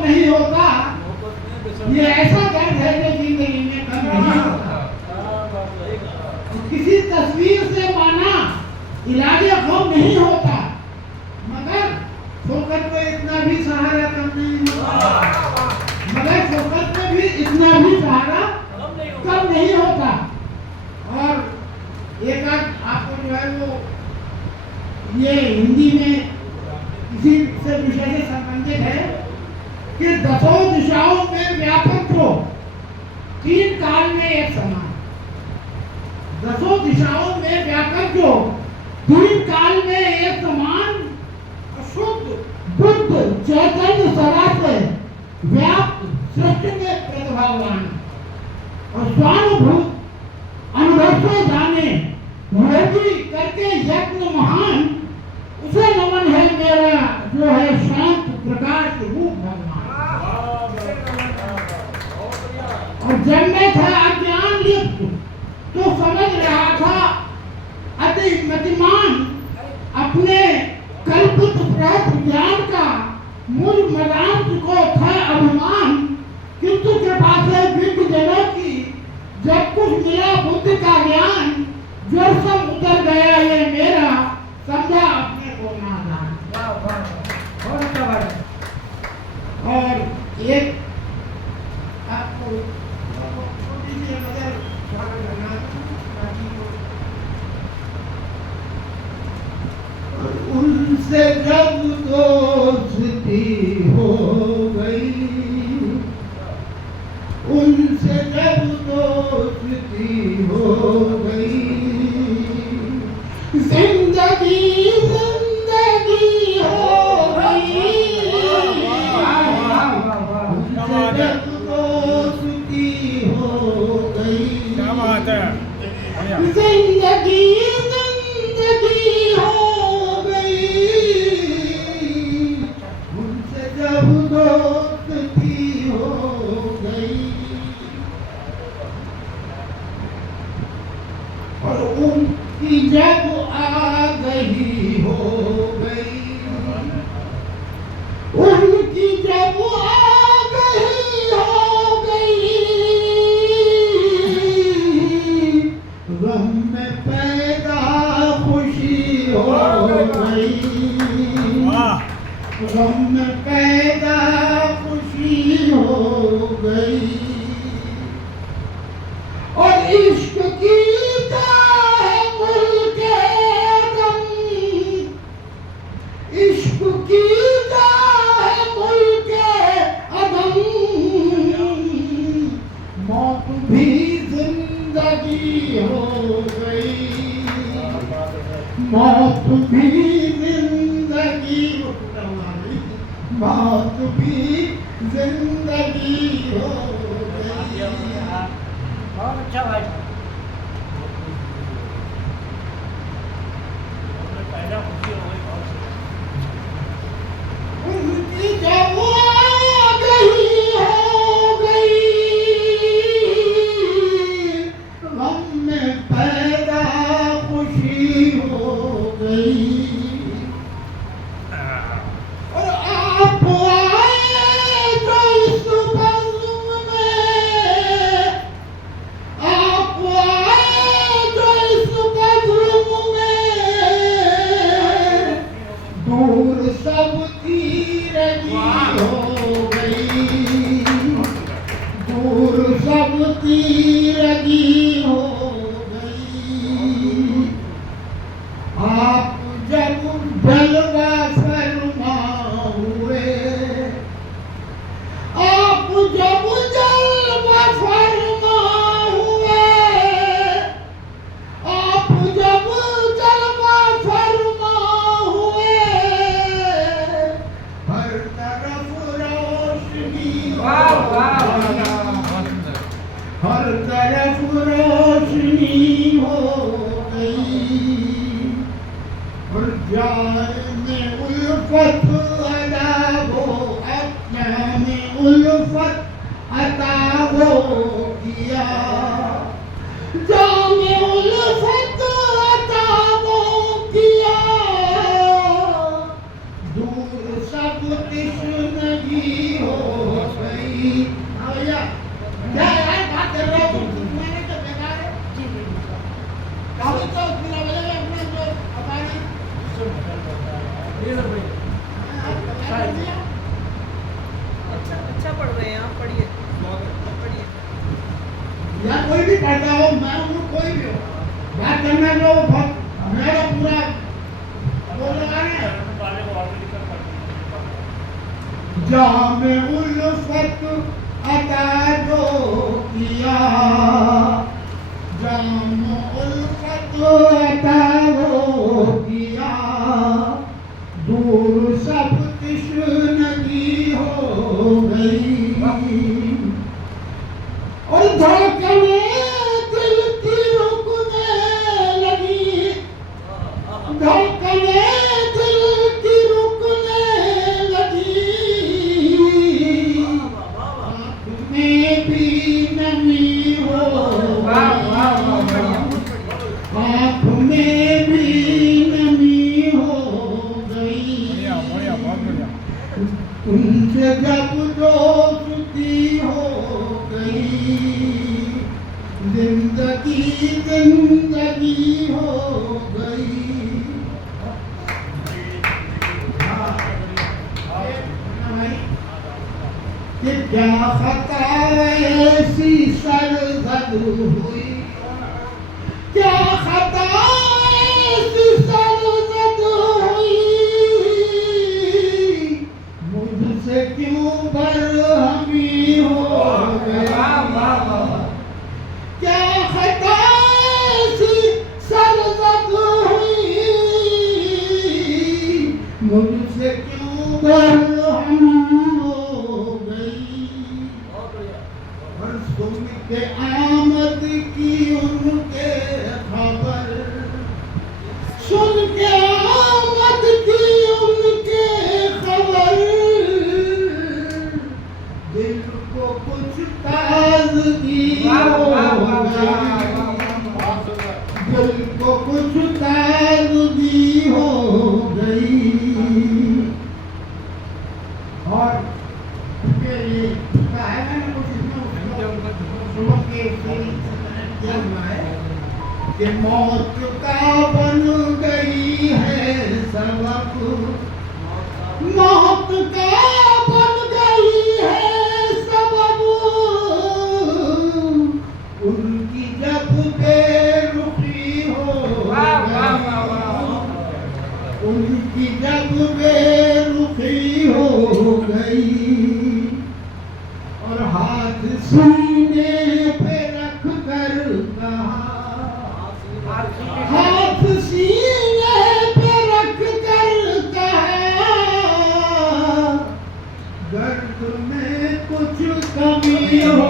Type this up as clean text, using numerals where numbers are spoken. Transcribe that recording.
कम नहीं होता, ये ऐसा दर्द है जो जिंदगी में कम नहीं होता। किसी तस्वीर से माना इलाज गम नहीं होता, मगर फोकट में इतना भी सहारा कम नहीं होता, मगर फोकट में भी इतना भी सहारा कम नहीं होता। और एक आध आपको जो है वो ये हिंदी में इसी से विषय से संबंधित है कि दसों दिशाओं में व्यापक हो, तीन काल में एक समान। दसों दिशाओं में व्यापक हो, तीन काल में एक समान, शुद्ध बुद्ध चैतन्य सदा से व्याप्त सृष्टि में प्रतिभावान और स्वानुभूत अनुभव से जाने योगी करके यज्ञ महान, उसे नमन है मेरा जो है शांत प्रकाश रूप भगवान। और जब मैं था अज्ञान लिप्त तो समझ रहा था अति मतिमान अपने कल्पित प्रयत ज्ञान का मूल मदांत को था अभिमान, किंतु कृपा से विज्ञ जनों की जब कुछ मिला बुद्धि का ज्ञान, जो सब उतर गया ये मेरा समझा अपने को नादान। और एक आपको छोटी सी नजर करना, उनसे जब दोस्ती हो गई, उनसे जब दोस्ती हो गई, जिंदगी जिंदगी हो गई, उनसे जब दोस्ती हो गई, क्या बात है, जिंदगी जिंदगी हो गई, उनसे जब दोस्ती हो गई। और उनकी जब आ गई हो गई, उनकी जब आ गई हो गई, गम में पैदा खुशी हो गई, गम में पैदा खुशी हो गई। और इश्क की इश्क की मुल्क अदम, मौत भी जिंदगी हो गई, मौत भी जिंदगी, मौत भी जिंदगी हो गई। बहुत अच्छा भाई, पहला खुशी हो गई। उनकी जब आ गई हो गई, गम में पैदा खुशी हो गई। और आप आए तो इस बज़्म में, आप आए तो इस बज़्म में, दूर सब तीरगी हो गई, दूर सब तीरगी हो गई। आप जब जलवा फरमा हुए, आप जब जलवा फरमा हुए, आप जब जलवा फरमा हुए, हर तरफ रोशनी हो गई, हर तरफ रोशनी हो गई। और जान में उल्फत अदा वो अपना में उल्फत अता वो किया, जान में उल्फत अता वो किया, दूर सब तिश्नगी हो हाँ भैया क्या यार बात कर रहे हो तुम मैंने तो बेकार है काफी तो पूरा बजा अपना जो हमारे अच्छा पढ़ रहे हैं आप, पढ़िए पढ़िए। या कोई भी पढ़ता हो, मैं हूँ कोई भी हो, बात करना जो बहुत मेरा पूरा बोल रहा है जाम उल्फत अता जो किया, जाम उल्फत अता जो किया, दूर सब तश्नगी हो गई और धड़कने दिल की रुकने लगी, धड़कने दिल की रुकने लगी, आँख में भी नमी हो आँख में भी नमी हो गई, तुमसे जब दोस्ती हो गई, जिंदगी जिंदगी हो गई। कि क्या खता ऐसी सरजद हुई, क्या खता ऐसी सरजद हुई, मुझसे क्यों बरहमी हो गई, क्या खता ऐसी सरजद हुई, मुझसे क्यों बरहमी हो गई, और सुन के आमद की उनके खबर, सुन के आमद की उनके खबर, दिल को कुछ ताज़गी हो गई, दिल को कुछ ताज़गी हो गई। और उसके लिए उसका है मैंने कुछ इसमें सुबह के किया हुआ है कि मौत का बन गई है सबक, मौत का बन गई है सबब, उनकी जब बेरुखी हो उनकी जब बेरुखी हो गई, और हाथ सीने पे रख कर कहा, हाथ सीने पे रख कर कहा, दर्द में कुछ कमी हो